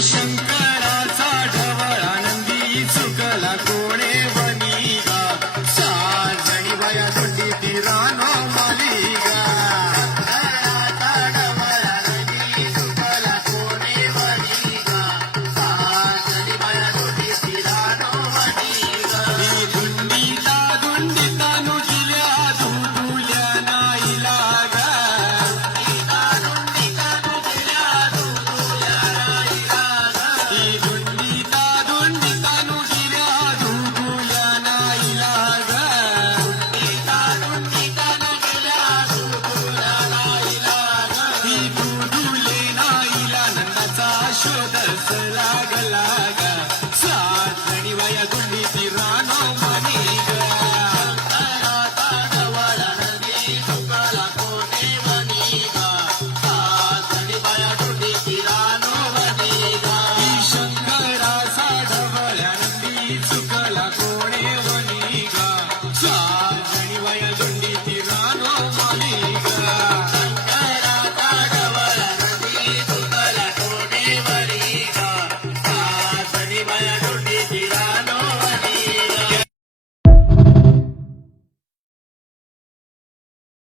शंकराचा ढवळ आनंदी चुकला कोणे वनी गा साजणी बाया दोंडी तिरानो माली गा शंकराचा ढवळ आनंदी चुकला कोणे वनी गा साजणी बाया दोंडी तिरानो माली गा दुंडीता दुंडीता नुजिल्या दुदुल्या नाईला गा शोधस लागला गा साजणी बाया दोंडी तिरानो माली गा शंकराचा ढवळ आनंदी चुकला कोणे वनी गा साजणी बाया दोंडी तिरानो माली गा शंकराचा ढवळ आनंदी चुकला कोणे वनी गा साजणी बाया दोंडी तिरानो माली गा शंकराचा ढवळ आनंदी चुकला कोणे वनी गा साजणी बाया दोंडी तिरानो